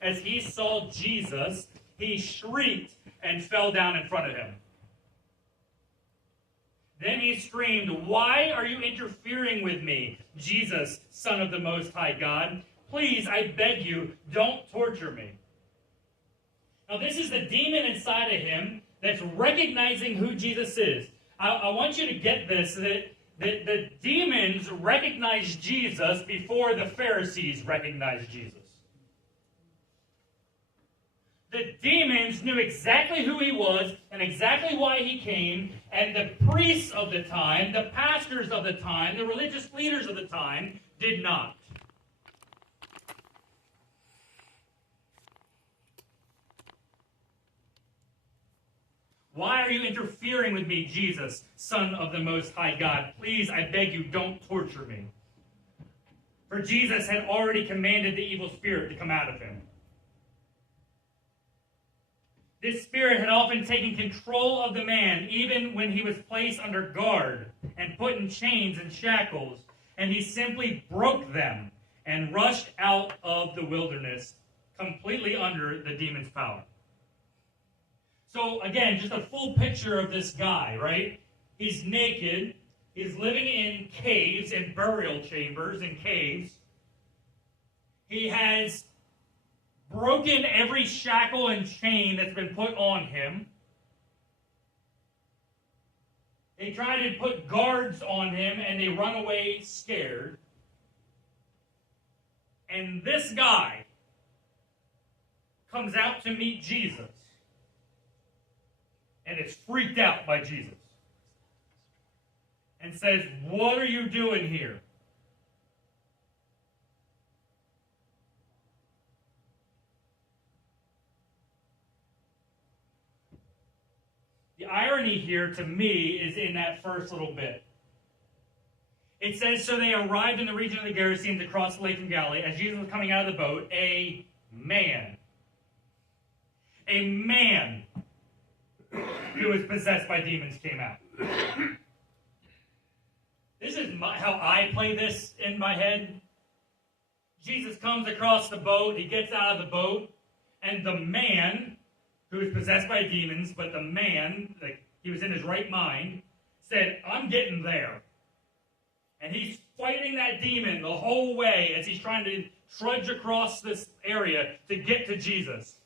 as he saw Jesus, he shrieked and fell down in front of him. Then he screamed, "Why are you interfering with me, Jesus, Son of the Most High God? Please, I beg you, don't torture me." Now, this is the demon inside of him that's recognizing who Jesus is. I want you to get this, that the demons recognized Jesus before the Pharisees recognized Jesus. The demons knew exactly who he was and exactly why he came, and the priests of the time, the pastors of the time, the religious leaders of the time did not. "Why are you interfering with me, Jesus, Son of the Most High God? Please, I beg you, don't torture me." For Jesus had already commanded the evil spirit to come out of him. This spirit had often taken control of the man, even when he was placed under guard and put in chains and shackles, and he simply broke them and rushed out of the wilderness, completely under the demon's power. So again, just a full picture of this guy, right? He's naked, he's living in caves, in burial chambers, in caves. He has broken every shackle and chain that's been put on him. They try to put guards on him and they run away scared. And this guy comes out to meet Jesus and is freaked out by Jesus and says, "What are you doing here?" The irony here, to me, is in that first little bit. It says, "So they arrived in the region of the Gerasenes across the lake from Galilee. As Jesus was coming out of the boat, a man who was possessed by demons came out." This is how I play this in my head. Jesus comes across the boat, he gets out of the boat, and the man who was possessed by demons, but the man, like he was in his right mind, said, "I'm getting there." And he's fighting that demon the whole way as he's trying to trudge across this area to get to Jesus.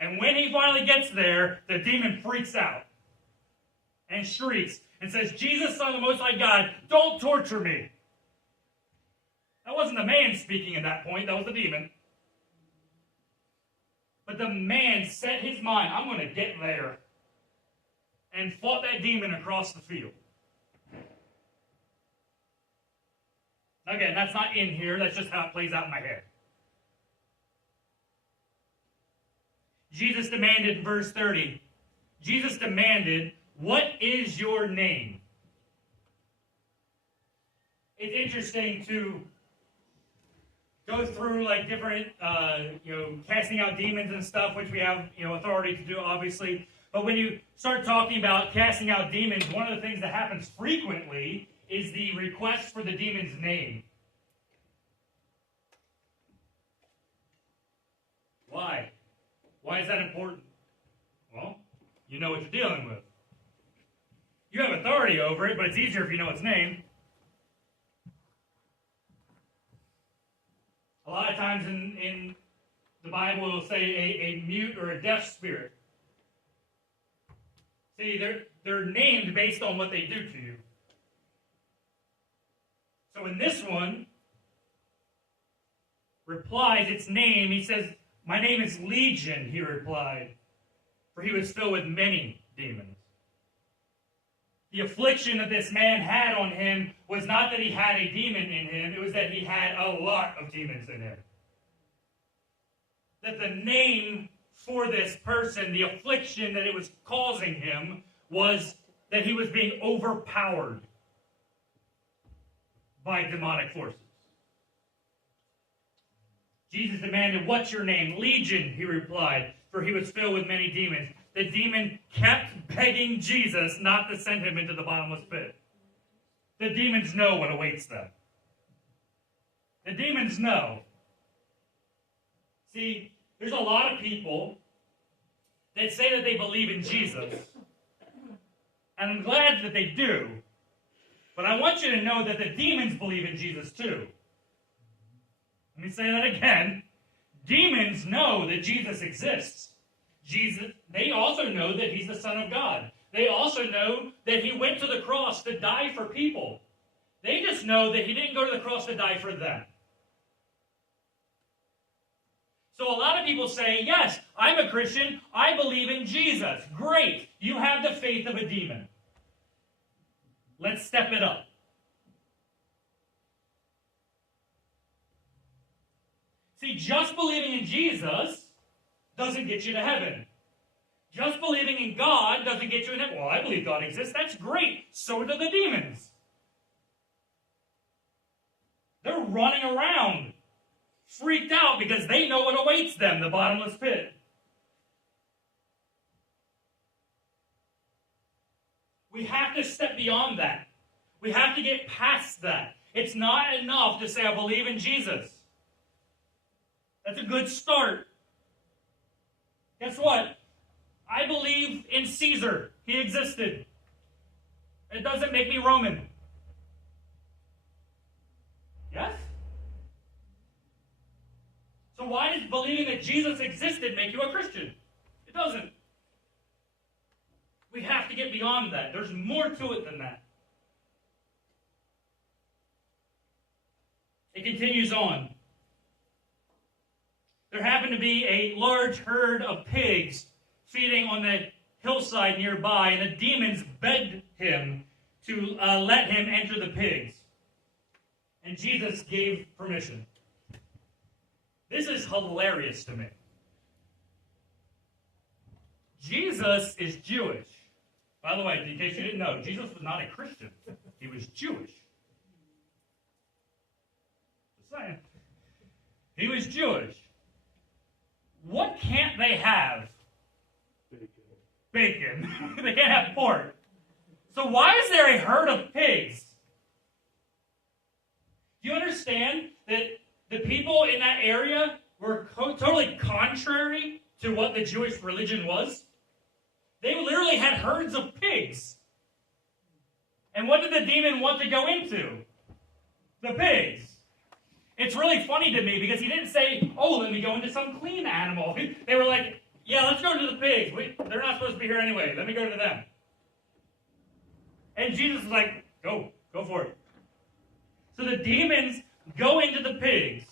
And when he finally gets there, the demon freaks out and shrieks and says, "Jesus, Son of the Most High God, don't torture me." That wasn't the man speaking at that point, that was the demon. But the man set his mind, "I'm going to get there," and fought that demon across the field. Again, that's not in here, that's just how it plays out in my head. Jesus demanded, in verse 30, Jesus demanded, "What is your name?" It's interesting to go through like different, casting out demons and stuff, which we have, authority to do, obviously. But when you start talking about casting out demons, one of the things that happens frequently is the request for the demon's name. Why? Why is that important? Well, you know what you're dealing with. You have authority over it, but it's easier if you know its name. A lot of times in the Bible, it will say a mute or a deaf spirit. See, they're named based on what they do to you. So in this one, replies its name, he says, "My name is Legion," he replied, for he was filled with many demons. The affliction that this man had on him was not that he had a demon in him, it was that he had a lot of demons in him. That the name for this person, the affliction that it was causing him, was that he was being overpowered by demonic forces. Jesus demanded, "What's your name?" "Legion," he replied, for he was filled with many demons. The demon kept begging Jesus not to send him into the bottomless pit. The demons know what awaits them. The demons know. See, there's a lot of people that say that they believe in Jesus. And I'm glad that they do. But I want you to know that the demons believe in Jesus too. Let me say that again. Demons know that Jesus exists. They also know that he's the Son of God. They also know that he went to the cross to die for people. They just know that he didn't go to the cross to die for them. So a lot of people say, yes, I'm a Christian. I believe in Jesus. Great. You have the faith of a demon. Let's step it up. See, just believing in Jesus doesn't get you to heaven. Just believing in God doesn't get you in heaven. Well, I believe God exists. That's great. So do the demons. They're running around, freaked out because they know what awaits them, the bottomless pit. We have to step beyond that. We have to get past that. It's not enough to say, I believe in Jesus. That's a good start. Guess what? I believe in Caesar. He existed. It doesn't make me Roman. Yes? So why does believing that Jesus existed make you a Christian? It doesn't. We have to get beyond that. There's more to it than that. It continues on. There happened to be a large herd of pigs feeding on the hillside nearby, and the demons begged him to let him enter the pigs. And Jesus gave permission. This is hilarious to me. Jesus is Jewish. By the way, in case you didn't know, Jesus was not a Christian. He was Jewish. Just saying. He was Jewish. What can't they have? Bacon. They can't have pork. So why is there a herd of pigs? Do you understand that the people in that area were totally contrary to what the Jewish religion was? They literally had herds of pigs. And what did the demon want to go into? The pigs. It's really funny to me because he didn't say, oh, let me go into some clean animal. They were like, yeah, let's go to the pigs. They're not supposed to be here anyway. Let me go to them. And Jesus is like, go for it. So the demons go into the pigs.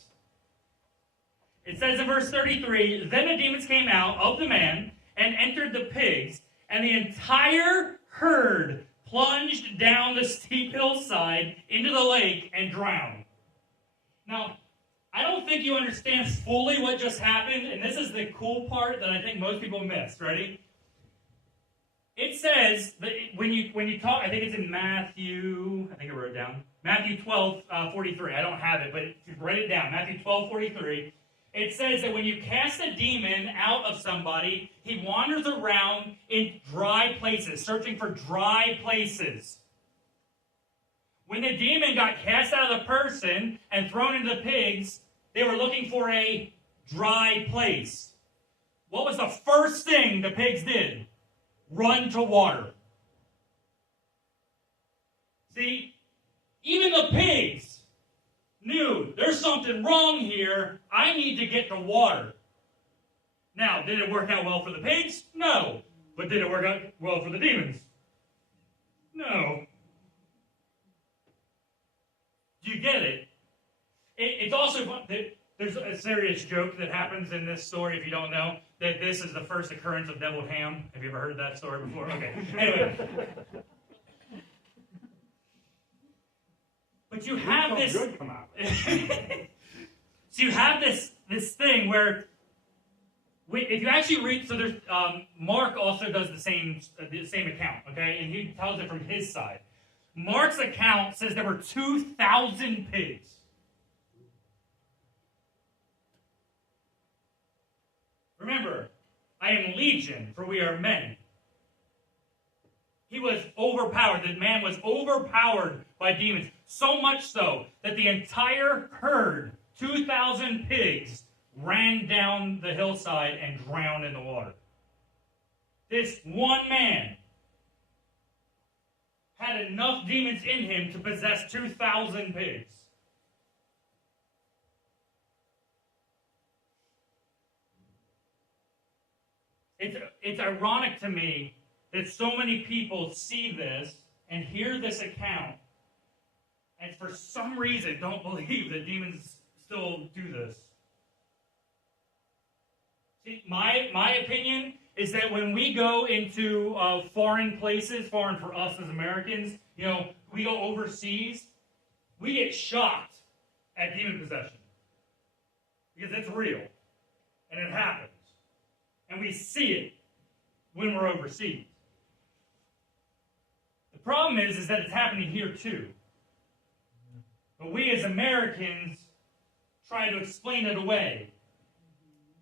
It says in verse 33, then the demons came out of the man and entered the pigs, and the entire herd plunged down the steep hillside into the lake and drowned. Now, I don't think you understand fully what just happened, and this is the cool part that I think most people miss. Ready? It says that when you talk, I think it's in Matthew, I think I wrote it down, Matthew 12:43. I don't have it, but if you write it down, Matthew 12:43. It says that when you cast a demon out of somebody, he wanders around in dry places, searching for dry places. When the demon got cast out of the person and thrown into the pigs, they were looking for a dry place. What was the first thing the pigs did? Run to water. See, even the pigs knew there's something wrong here. I need to get to water. Now, did it work out well for the pigs? No. But did it work out well for the demons? No. Do you get it? It's also fun. There's a serious joke that happens in this story, if you don't know, that this is the first occurrence of deviled ham. Have you ever heard that story before? Okay. Anyway. But you have this. Good come out. So you have this thing where, if you actually read, so there's Mark also does the same account, okay, and he tells it from his side. Mark's account says there were 2,000 pigs. Remember, I am legion, for we are many. He was overpowered. The man was overpowered by demons. So much so that the entire herd, 2,000 pigs, ran down the hillside and drowned in the water. This one man had enough demons in him to possess 2,000 pigs. It's ironic to me that so many people see this and hear this account and for some reason don't believe that demons still do this. See, my opinion is that when we go into foreign places, foreign for us as Americans, we go overseas, we get shocked at demon possession. Because it's real. And it happens. And we see it when we're overseas. The problem is that it's happening here too. But we as Americans try to explain it away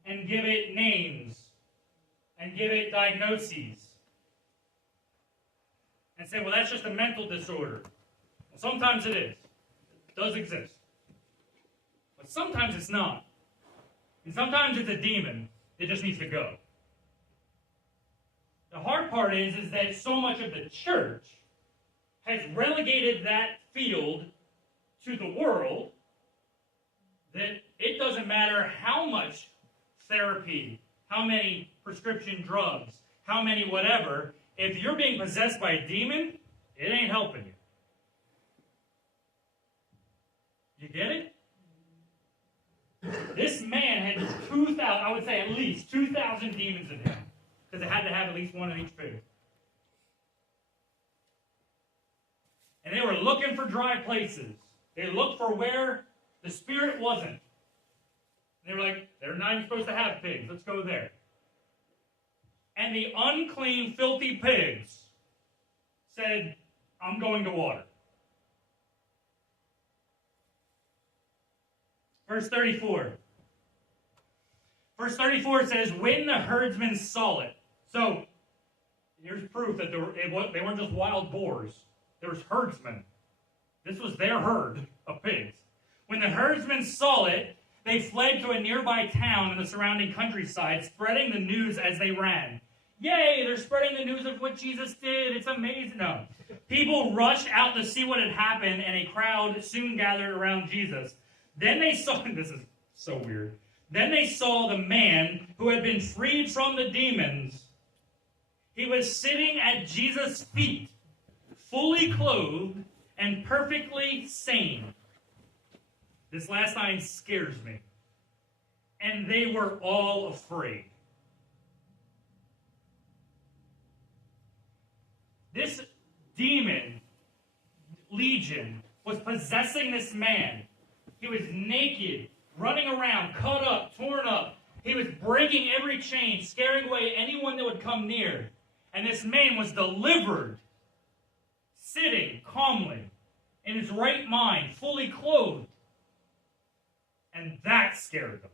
and give it names and give it diagnoses and say, well, that's just a mental disorder. Well, sometimes it is. It does exist. But sometimes it's not. And sometimes it's a demon. It just needs to go. The hard part is that so much of the church has relegated that field to the world that it doesn't matter how much therapy, how many prescription drugs, how many whatever, if you're being possessed by a demon, it ain't helping you. You get it? This man had 2,000, I would say at least 2,000 demons in him. Because it had to have at least one in each pig. And they were looking for dry places. They looked for where the spirit wasn't. And they were like, they're not even supposed to have pigs. Let's go there. And the unclean, filthy pigs said, I'm going to water. Verse 34. Verse 34 says, when the herdsmen saw it. So, here's proof that they weren't just wild boars. There was herdsmen. This was their herd of pigs. When the herdsmen saw it, they fled to a nearby town in the surrounding countryside, spreading the news as they ran. Yay, they're spreading the news of what Jesus did. It's amazing. No. People rushed out to see what had happened, and a crowd soon gathered around Jesus. Then they saw, this is so weird. Then they saw the man who had been freed from the demons. He was sitting at Jesus' feet, fully clothed and perfectly sane. This last line scares me. And they were all afraid. This demon, legion, was possessing this man. He was naked, running around, cut up, torn up. He was breaking every chain, scaring away anyone that would come near. And this man was delivered, sitting calmly, in his right mind, fully clothed. And that scared them.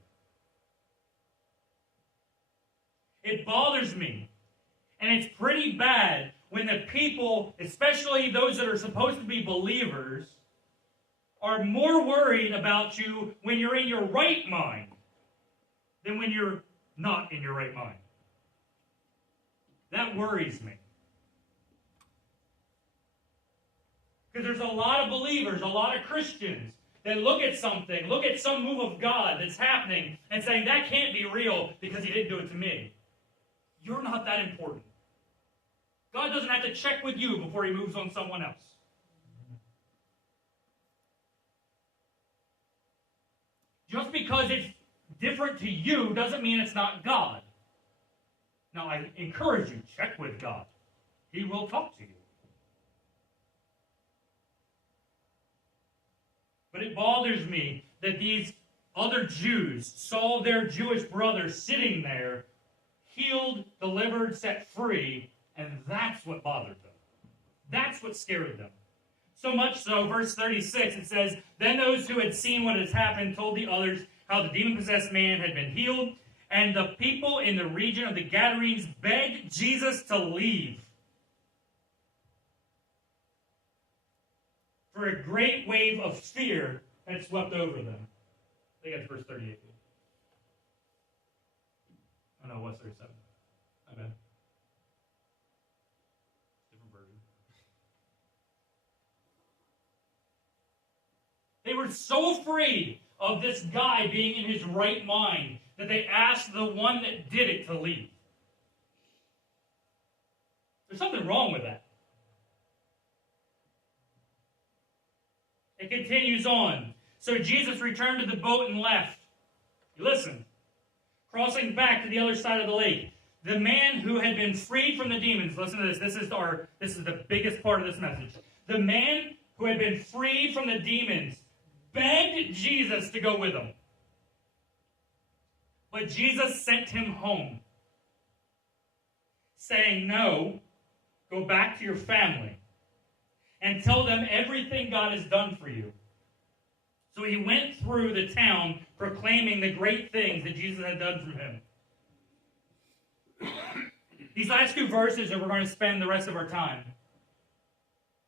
It bothers me. And it's pretty bad when the people, especially those that are supposed to be believers, are more worried about you when you're in your right mind than when you're not in your right mind. That worries me. Because there's a lot of believers, a lot of Christians that look at something, look at some move of God that's happening and saying, that can't be real because he didn't do it to me. You're not that important. God doesn't have to check with you before he moves on someone else. Just because it's different to you doesn't mean it's not God. Now, I encourage you, check with God. He will talk to you. But it bothers me that these other Jews saw their Jewish brothers sitting there, healed, delivered, set free, and that's what bothered them. That's what scared them. So much so, verse 36, it says, then those who had seen what had happened told the others how the demon-possessed man had been healed, and the people in the region of the Gadarenes begged Jesus to leave. For a great wave of fear had swept over them. I think that's verse 38. West 37. I bet. Different version. They were so afraid of this guy being in his right mind that they asked the one that did it to leave. There's something wrong with that. It continues on. So Jesus returned to the boat and left. Listen. Crossing back to the other side of the lake. The man who had been freed from the demons, listen to this. This is the biggest part of this message. The man who had been freed from the demons begged Jesus to go with him. But Jesus sent him home, saying, "No, go back to your family and tell them everything God has done for you." So he went through the town proclaiming the great things that Jesus had done for him. These last two verses are where we're going to spend the rest of our time.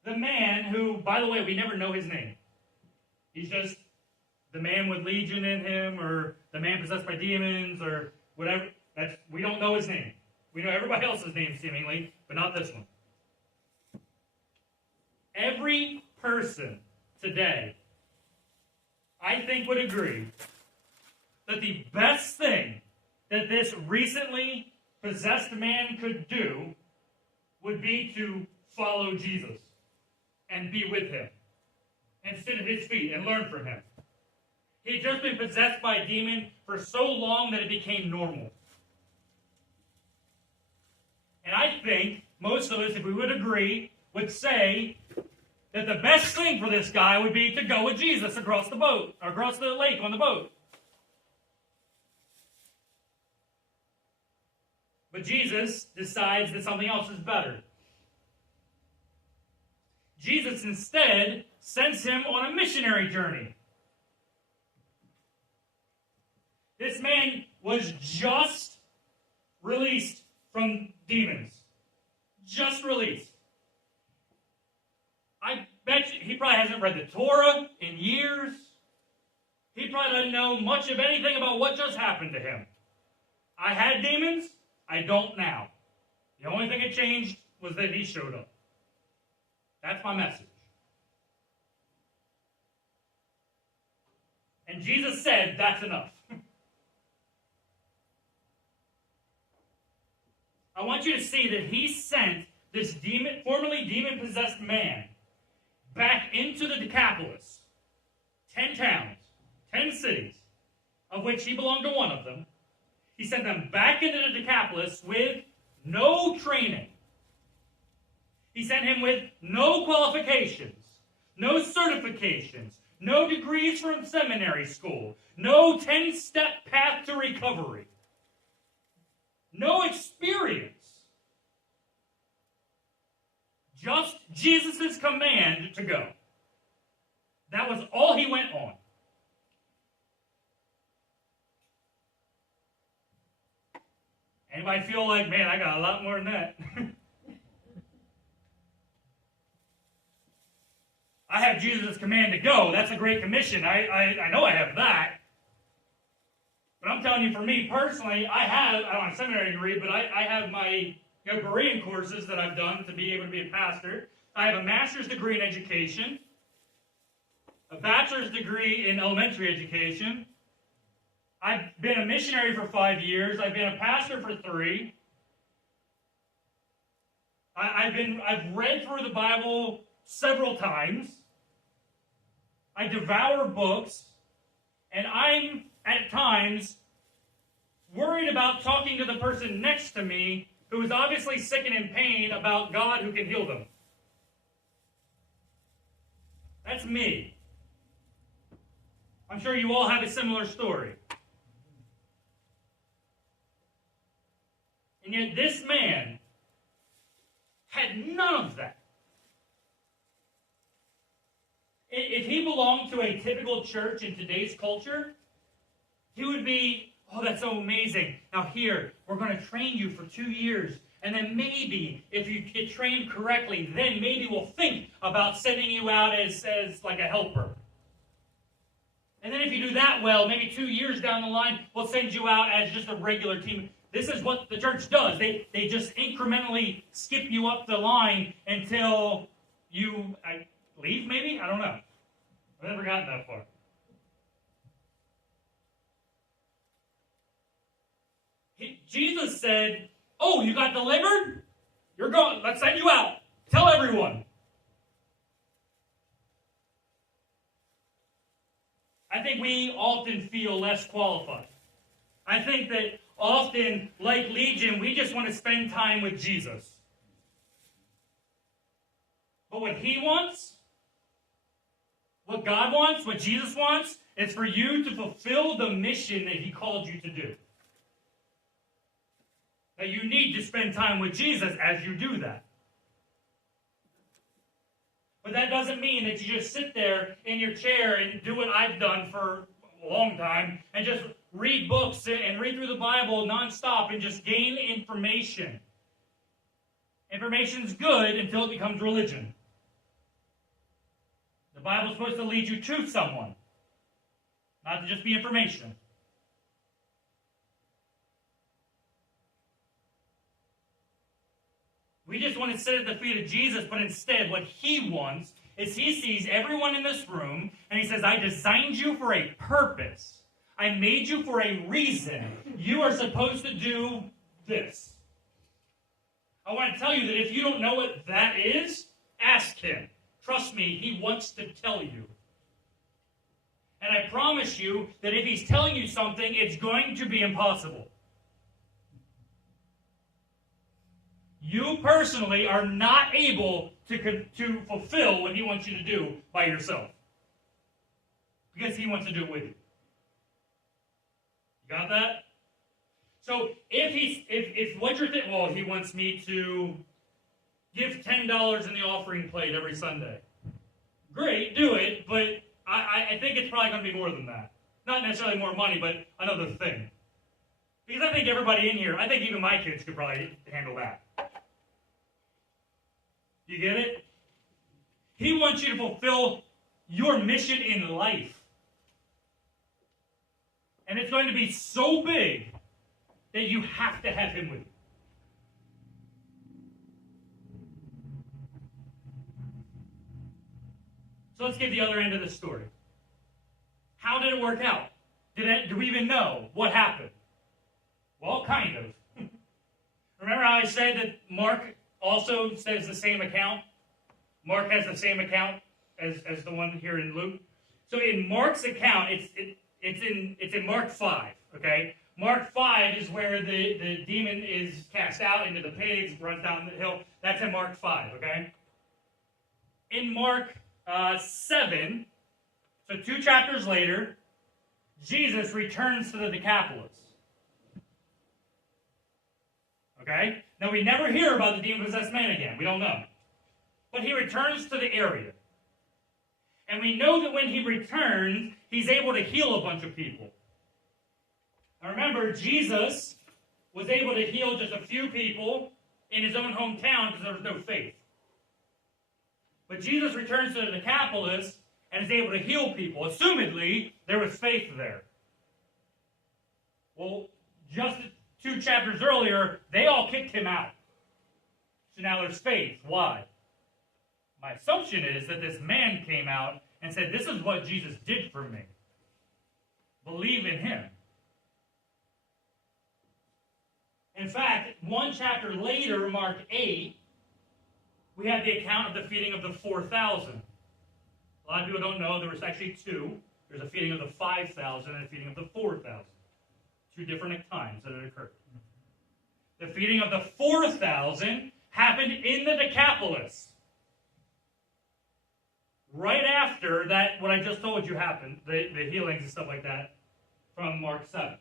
The man who, by the way, we never know his name. He's just the man with legion in him, or the man possessed by demons, or whatever. We don't know his name. We know everybody else's name, seemingly, but not this one. Every person today, I think, would agree that the best thing that this recently possessed man could do would be to follow Jesus and be with him and sit at his feet and learn from him. He had just been possessed by a demon for so long that it became normal. And I think most of us, if we would agree, would say that the best thing for this guy would be to go with Jesus across the boat, or across the lake on the boat. But Jesus decides that something else is better. Jesus instead sends him on a missionary journey. This man was just released from demons. Just released. I bet you he probably hasn't read the Torah in years. He probably doesn't know much of anything about what just happened to him. I had demons. I don't now. The only thing that changed was that he showed up. That's my message. And Jesus said, that's enough. I want you to see that he sent this formerly demon-possessed man back into the Decapolis. 10 towns, 10 cities, of which he belonged to one of them. He sent them back into the Decapolis with no training. He sent him with no qualifications, no certifications, no degrees from seminary school, no 10-step path to recovery, no experience. Just Jesus' command to go. That was all he went on. Anybody feel like, man, I got a lot more than that? I have Jesus' command to go. That's a great commission. I know I have that. But I'm telling you, for me personally, I don't have a seminary degree, but I have my Berean courses that I've done to be able to be a pastor. I have a master's degree in education, a bachelor's degree in elementary education. I've been a missionary for 5 years. I've been a pastor for 3. I've read through the Bible several times. I devour books, and I'm at times worried about talking to the person next to me who is obviously sick and in pain about God who can heal them. That's me. I'm sure you all have a similar story. And yet this man had none of that. If he belonged to a typical church in today's culture, he would be, oh, that's so amazing. Now here, we're going to train you for 2 years. And then maybe, if you get trained correctly, then maybe we'll think about sending you out as like a helper. And then if you do that well, maybe 2 years down the line, we'll send you out as just a regular team. This is what the church does. They just incrementally skip you up the line until you leave, maybe? I don't know. I've never gotten that far. Jesus said, oh, you got delivered? You're going. Let's send you out. Tell everyone. I think we often feel less qualified. I think that often, like Legion, we just want to spend time with Jesus. But what he wants, what God wants, what Jesus wants, is for you to fulfill the mission that he called you to do. Now, you need to spend time with Jesus as you do that. But that doesn't mean that you just sit there in your chair and do what I've done for a long time and just read books and read through the Bible nonstop and just gain information. Information's good until it becomes religion. The Bible's supposed to lead you to someone, not to just be information. We just want to sit at the feet of Jesus, but instead what he wants is he sees everyone in this room, and he says, I designed you for a purpose. I made you for a reason. You are supposed to do this. I want to tell you that if you don't know what that is, ask him. Trust me, he wants to tell you. And I promise you that if he's telling you something, it's going to be impossible. You personally are not able to fulfill what he wants you to do by yourself. Because he wants to do it with you. You got that? So if what you're thinking, well, he wants me to give $10 in the offering plate every Sunday. Great, do it, but I think it's probably going to be more than that. Not necessarily more money, but another thing. Because I think everybody in here, I think even my kids could probably handle that. You get it? He wants you to fulfill your mission in life. And it's going to be so big that you have to have him with you. So let's get the other end of the story. How did it work out? Do we even know what happened? Well, kind of. Remember how I said that Mark also says the same account? Mark has the same account as the one here in Luke. So in Mark's account, it's in Mark 5, okay? Mark 5 is where the demon is cast out into the pigs, runs down the hill. That's in Mark 5, okay? In Mark 7, so 2 chapters later, Jesus returns to the Decapolis. Okay? Now, we never hear about the demon-possessed man again. We don't know. But he returns to the area. And we know that when he returns, he's able to heal a bunch of people. Now, remember, Jesus was able to heal just a few people in his own hometown because there was no faith. But Jesus returns to the Decapolis and is able to heal people. Assumedly, there was faith there. Well, just 2 chapters earlier, they all kicked him out. So now there's faith. Why? My assumption is that this man came out and said, this is what Jesus did for me. Believe in him. In fact, 1 chapter later, Mark 8, we have the account of the feeding of the 4,000. A lot of people don't know there was actually 2. There's a feeding of the 5,000 and a feeding of the 4,000. 2 different times that it occurred. The feeding of the 4,000 happened in the Decapolis. Right after that, what I just told you happened, the healings and stuff like that, from Mark 7.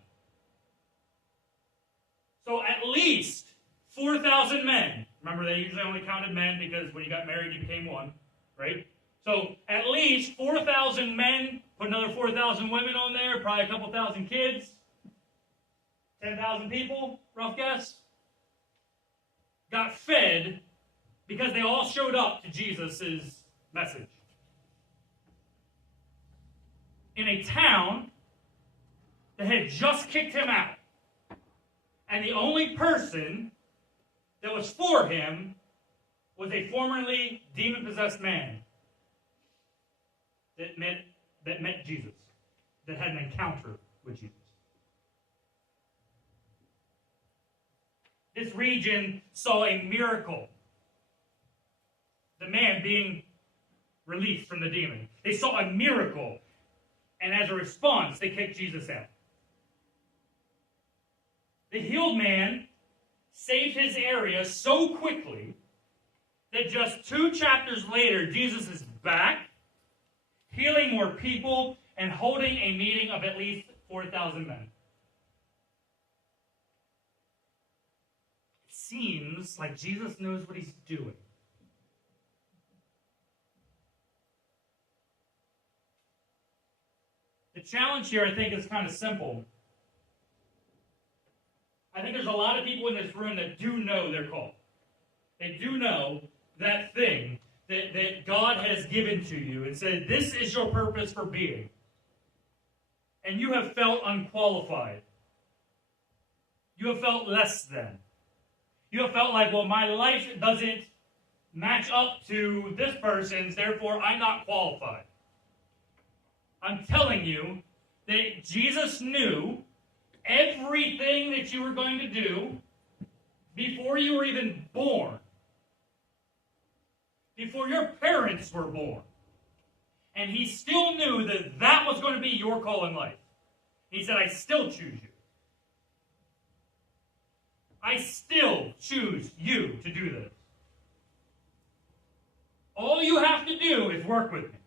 So at least 4,000 men. Remember, they usually only counted men because when you got married, you became one, right? So at least 4,000 men, put another 4,000 women on there, probably a couple thousand kids. 10,000 people, rough guess, got fed because they all showed up to Jesus' message. In a town that had just kicked him out. And the only person that was for him was a formerly demon-possessed man that met Jesus, that had an encounter with Jesus. This region saw a miracle. The man being released from the demon. They saw a miracle. And as a response, they kicked Jesus out. The healed man saved his area so quickly that just 2 chapters later, Jesus is back, healing more people, and holding a meeting of at least 4,000 men. It seems like Jesus knows what he's doing. The challenge here, I think, is kind of simple. I think there's a lot of people in this room that do know their call. They do know that thing that God has given to you and said, this is your purpose for being. And you have felt unqualified. You have felt less than. You have felt like, well, my life doesn't match up to this person's, therefore I'm not qualified. I'm telling you that Jesus knew everything that you were going to do before you were even born. Before your parents were born. And he still knew that that was going to be your call in life. He said, I still choose you. I still choose you to do this. All you have to do is work with me.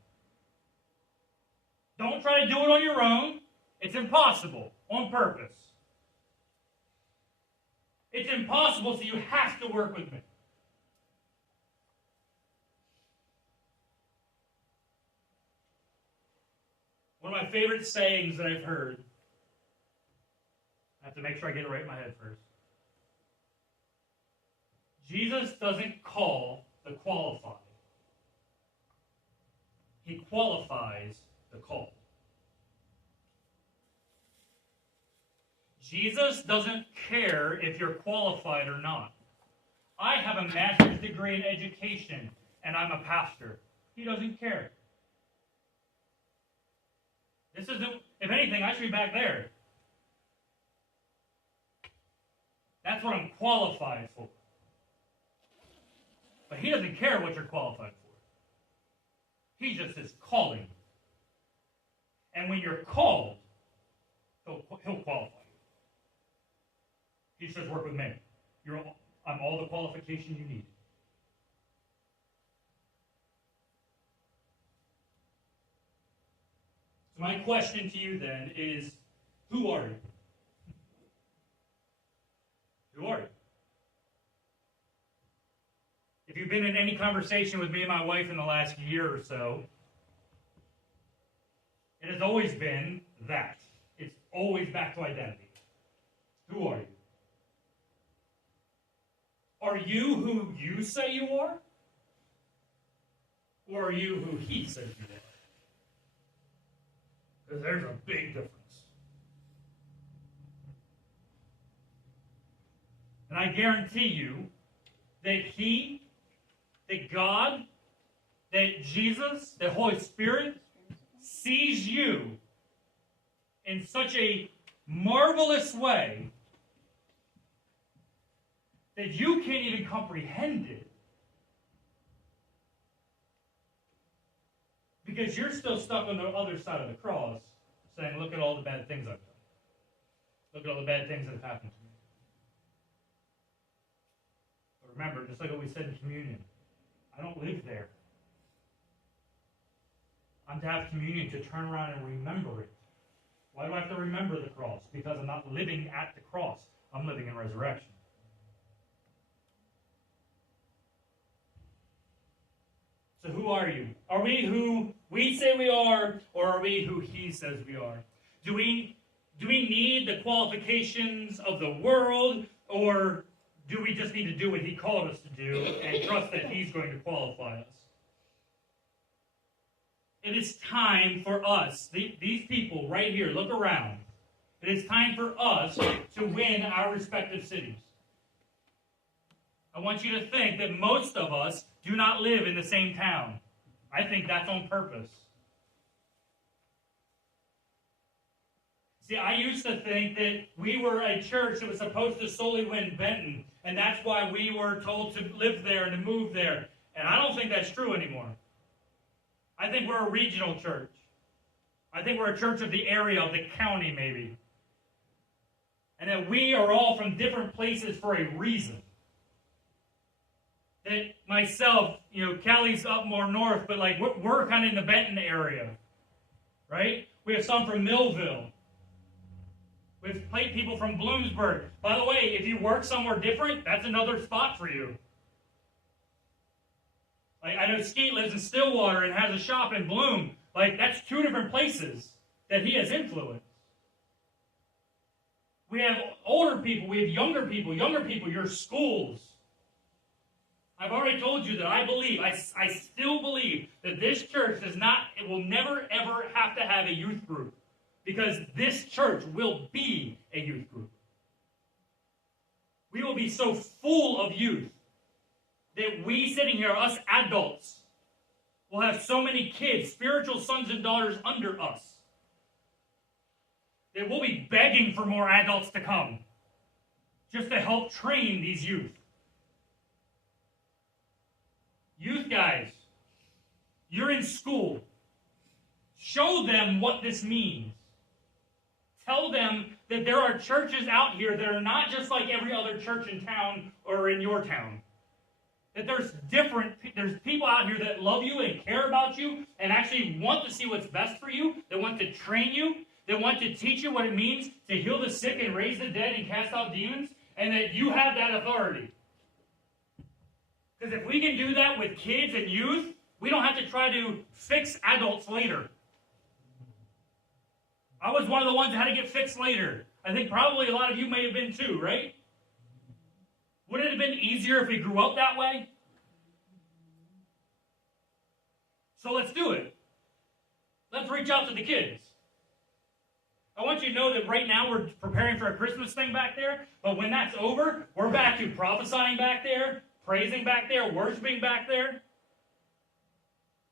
Don't try to do it on your own. It's impossible on purpose. It's impossible, so you have to work with me. One of my favorite sayings that I've heard, I have to make sure I get it right in my head first. Jesus doesn't call the qualified. He qualifies the called. Jesus doesn't care if you're qualified or not. I have a master's degree in education, and I'm a pastor. He doesn't care. This isn't, if anything, I should be back there. That's what I'm qualified for. But he doesn't care what you're qualified for. He just is calling you. And when you're called, he'll qualify you. He says, work with me. I'm all the qualification you need. So my question to you then is, who are you? Who are you? If you've been in any conversation with me and my wife in the last year or so, it has always been that. It's always back to identity. Who are you? Are you who you say you are? Or are you who he says you are? Because there's a big difference. And I guarantee you that God, that Jesus, that Holy Spirit sees you in such a marvelous way that you can't even comprehend it. Because you're still stuck on the other side of the cross saying, look at all the bad things I've done. Look at all the bad things that have happened to me. But remember, just like what we said in communion, I don't live there. I'm to have communion to turn around and remember it. Why do I have to remember the cross? Because I'm not living at the cross. I'm living in resurrection. So who are you? Are we who we say we are, or are we who he says we are? Do we need the qualifications of the world, or do we just need to do what he called us to do and trust that he's going to qualify us? It is time for us, these people right here, look around. It is time for us to win our respective cities. I want you to think that most of us do not live in the same town. I think that's on purpose. See, I used to think that we were a church that was supposed to solely win Benton, and that's why we were told to live there and to move there. And I don't think that's true anymore. I think we're a regional church. I think we're a church of the area, of the county maybe. And that we are all from different places for a reason. That myself, Callie's up more north, but like we're kind of in the Benton area, right? We have some from Millville. We have people from Bloomsburg. By the way, if you work somewhere different, that's another spot for you. Like I know Skeet lives in Stillwater and has a shop in Bloom. Like that's two different places that he has influence. We have older people, we have younger people, your schools. I've already told you that I still believe that this church it will never ever have to have a youth group. Because this church will be a youth group. We will be so full of youth that we sitting here, us adults, will have so many kids, spiritual sons and daughters under us, that we'll be begging for more adults to come just to help train these youth. Youth guys, you're in school. Show them what this means. Tell them that there are churches out here that are not just like every other church in town or in your town. That there's people out here that love you and care about you and actually want to see what's best for you, that want to train you, that want to teach you what it means to heal the sick and raise the dead and cast out demons, and that you have that authority. Because if we can do that with kids and youth, we don't have to try to fix adults later. I was one of the ones that had to get fixed later. I think probably a lot of you may have been too, right? Wouldn't it have been easier if we grew up that way? So let's do it. Let's reach out to the kids. I want you to know that right now we're preparing for a Christmas thing back there, but when that's over, we're back to prophesying back there, praising back there, worshiping back there,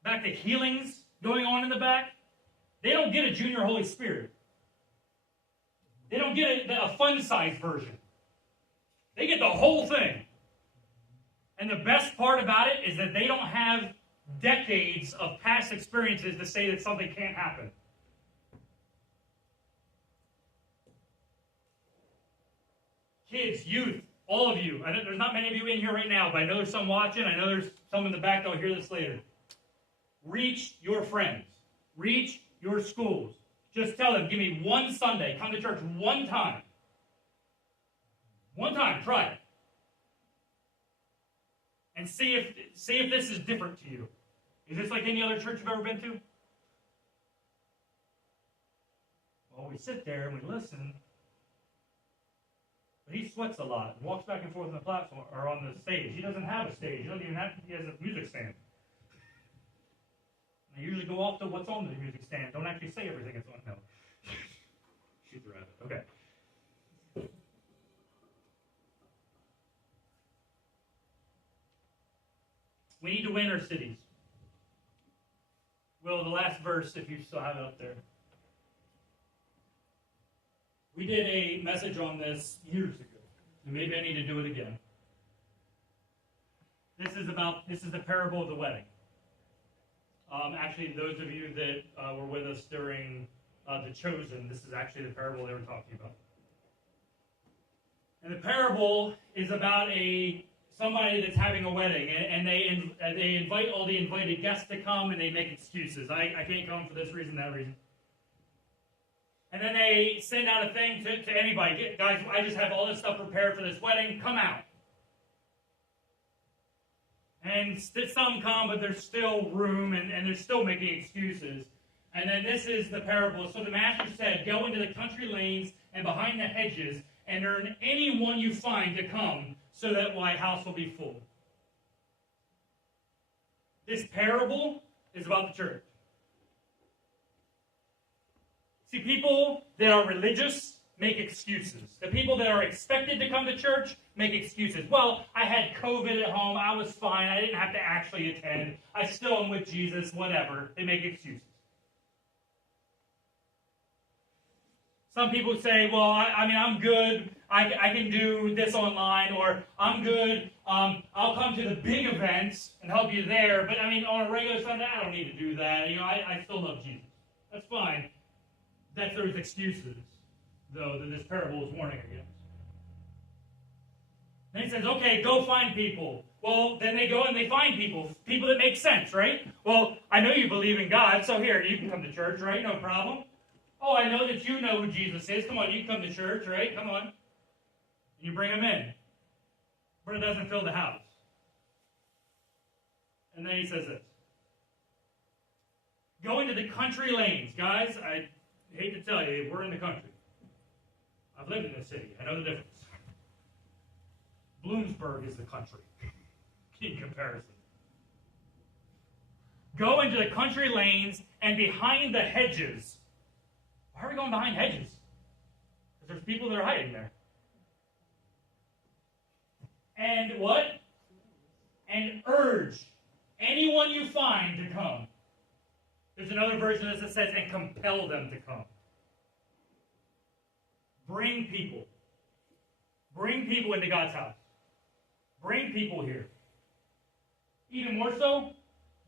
back to healings going on in the back. They don't get a junior Holy Spirit. They don't get a fun-sized version. They get the whole thing. And the best part about it is that they don't have decades of past experiences to say that something can't happen. Kids, youth, all of you. I know there's not many of you in here right now, but I know there's some watching. I know there's some in the back that will hear this later. Reach your friends. Reach your schools. Just tell them, give me one Sunday. Come to church one time. One time, try it. And see if this is different to you. Is this like any other church you've ever been to? Well, we sit there and we listen. But he sweats a lot and walks back and forth on the platform or on the stage. He doesn't have a stage. He has a music stand. I usually go off to what's on the music stand. Don't actually say everything that's on. No. Shoot the rabbit. Okay. We need to win our cities. Will, the last verse, if you still have it up there. We did a message on this years ago. And maybe I need to do it again. This is the parable of the wedding. Actually, those of you that were with us during The Chosen, this is actually the parable they were talking about. And the parable is about somebody that's having a wedding, and they invite all the invited guests to come, and they make excuses. I can't come for this reason, that reason. And then they send out a thing to anybody. Guys, I just have all this stuff prepared for this wedding. Come out. And some come, but there's still room, and they're still making excuses. And then this is the parable. So the master said, go into the country lanes and behind the hedges, and earn anyone you find to come, so that my house will be full. This parable is about the church. See, people that are religious, make excuses. The people that are expected to come to church make excuses. Well, I had COVID at home. I was fine. I didn't have to actually attend. I still am with Jesus. Whatever. They make excuses. Some people say, well, I'm good. I can do this online, or I'm good. I'll come to the big events and help you there. But on a regular Sunday, I don't need to do that. I still love Jesus. That's fine. That's those excuses, though, that this parable is warning against. Then he says, okay, go find people. Well, then they go and they find people that make sense, right? Well, I know you believe in God, so here, you can come to church, right? No problem. Oh, I know that you know who Jesus is. Come on, you can come to church, right? Come on. You bring him in. But it doesn't fill the house. And then he says this. Go into the country lanes. Guys, I hate to tell you, we're in the country. I've lived in this city. I know the difference. Bloomsburg is the country in comparison. Go into the country lanes and behind the hedges. Why are we going behind hedges? Because there's people that are hiding there. And what? And urge anyone you find to come. There's another version of this that says, and compel them to come. Bring people. Bring people into God's house. Bring people here. Even more so,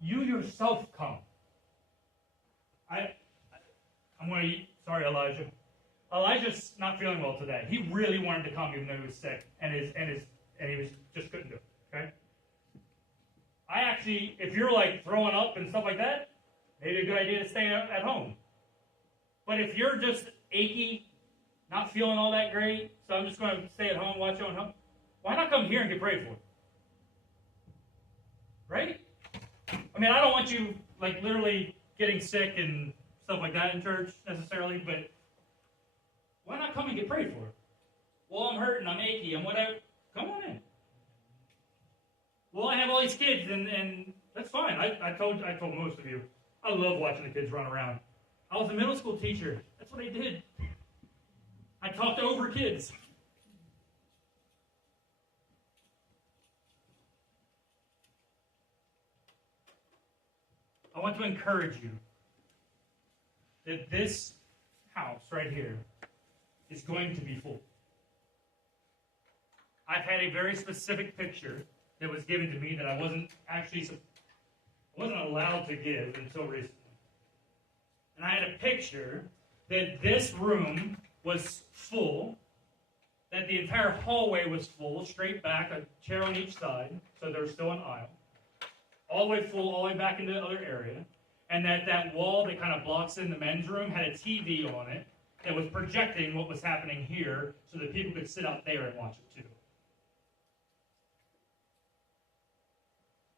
you yourself come. I'm going to sorry, Elijah. Elijah's not feeling well today. He really wanted to come even though he was sick, and he was just couldn't do it. Okay? I actually, if you're like throwing up and stuff like that, maybe a good idea to stay at home. But if you're just achy, not feeling all that great, so I'm just going to stay at home, watch you at home, why not come here and get prayed for? Right? I don't want you like literally getting sick and stuff like that in church necessarily, but why not come and get prayed for? Well, I'm hurting, I'm achy, I'm whatever. Come on in. Well, I have all these kids, and that's fine. I told most of you, I love watching the kids run around. I was a middle school teacher. That's what I did. I talked over kids. I want to encourage you that this house right here is going to be full. I've had a very specific picture that was given to me that I wasn't allowed to give until recently. And I had a picture that this room was full, that the entire hallway was full, straight back, a chair on each side, so there was still an aisle, all the way full, all the way back into the other area, and that wall that kind of blocks in the men's room had a TV on it that was projecting what was happening here so that people could sit out there and watch it too.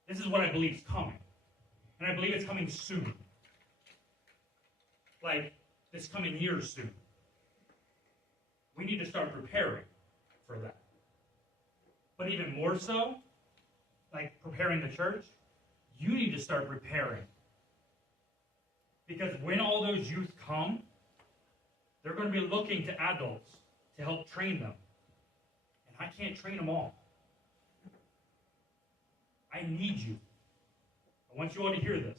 This is what I believe is coming. And I believe it's coming soon. Like this coming year soon. We need to start preparing for that. But even more so, like preparing the church, you need to start preparing. Because when all those youth come, they're going to be looking to adults to help train them. And I can't train them all. I need you. I want you all to hear this.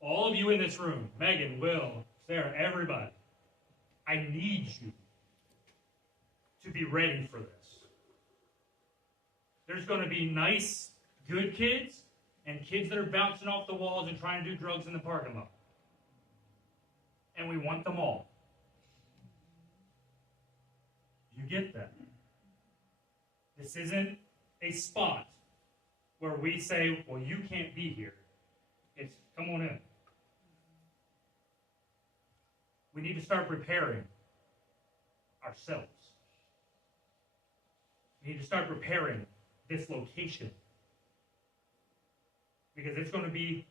All of you in this room, Megan, Will, Sarah, everybody, I need you to be ready for this. There's going to be nice, good kids and kids that are bouncing off the walls and trying to do drugs in the parking lot. And we want them all. You get that? This isn't a spot where we say, well, you can't be here. It's, come on in. We need to start preparing ourselves. We need to start preparing this location. Because it's going to be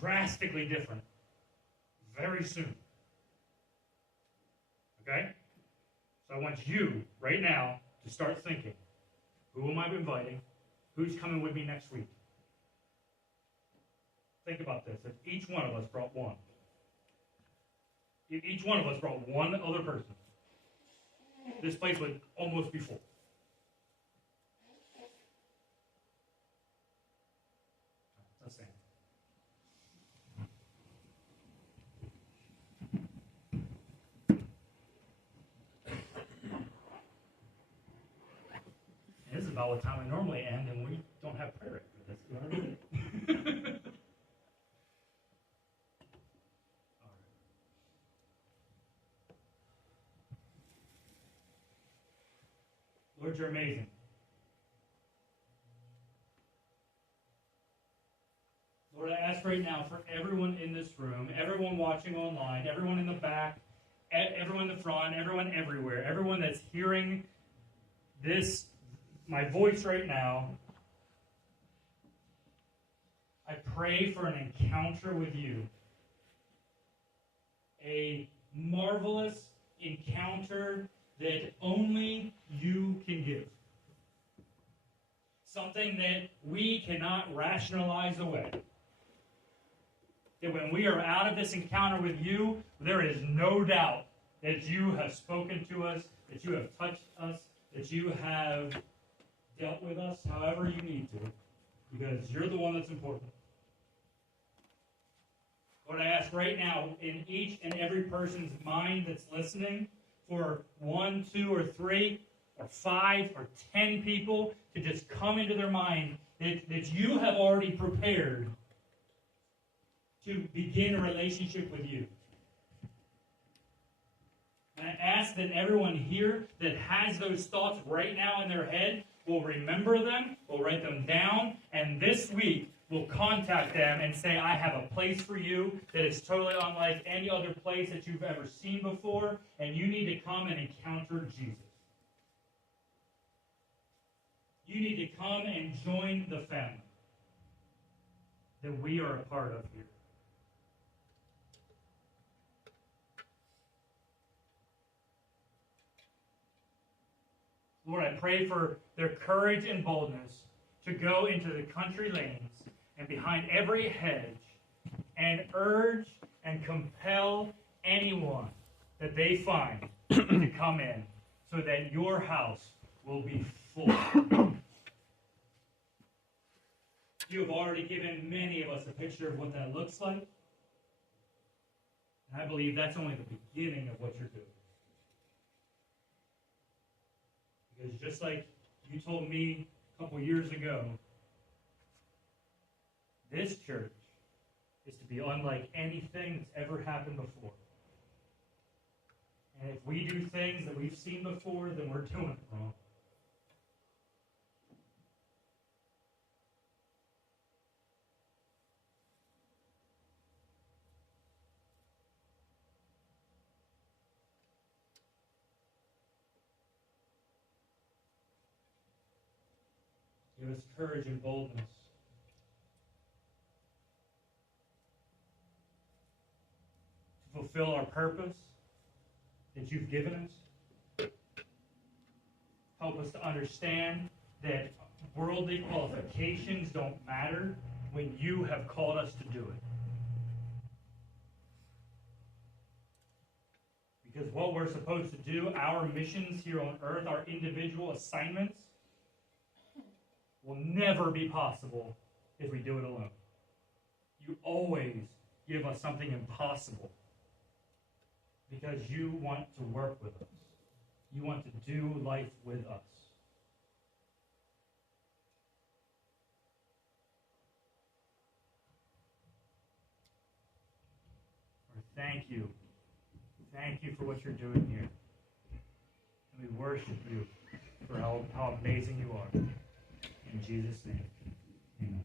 drastically different very soon. Okay? So I want you, right now, to start thinking, who am I inviting? Who's coming with me next week? Think about this. If each one of us brought one. If each one of us brought one other person. this place would almost be full. Let's sing. This is about what time we normally end, and we don't have prayer after this. Lord, you're amazing. Lord, I ask right now for everyone in this room, everyone watching online, everyone in the back, everyone in the front, everyone everywhere, everyone that's hearing this, my voice right now, I pray for an encounter with you. A marvelous encounter that only you can give. Something that we cannot rationalize away. That when we are out of this encounter with you, there is no doubt that you have spoken to us, that you have touched us, that you have dealt with us however you need to, because you're the one that's important. Lord, I ask right now in each and every person's mind that's listening, for 1, 2, or 3, or 5, or 10 people to just come into their mind that you have already prepared to begin a relationship with you. And I ask that everyone here that has those thoughts right now in their head will remember them, will write them down, and this week will contact them and say, I have a place for you that is totally unlike any other place that you've ever seen before, and you need to come and encounter Jesus. You need to come and join the family that we are a part of here. Lord, I pray for their courage and boldness to go into the country lanes and behind every hedge and urge and compel anyone that they find to come in so that your house will be full. You have already given many of us a picture of what that looks like. And I believe that's only the beginning of what you're doing. Because just like you told me a couple years ago, this church is to be unlike anything that's ever happened before. And if we do things that we've seen before, then we're doing it wrong. Give us courage and boldness to fulfill our purpose that you've given us. Help us to understand that worldly qualifications don't matter when you have called us to do it. Because what we're supposed to do, our missions here on earth, our individual assignments, will never be possible if we do it alone. You always give us something impossible because you want to work with us. You want to do life with us. Lord, thank you. Thank you for what you're doing here. And we worship you for how amazing you are. In Jesus' name, amen.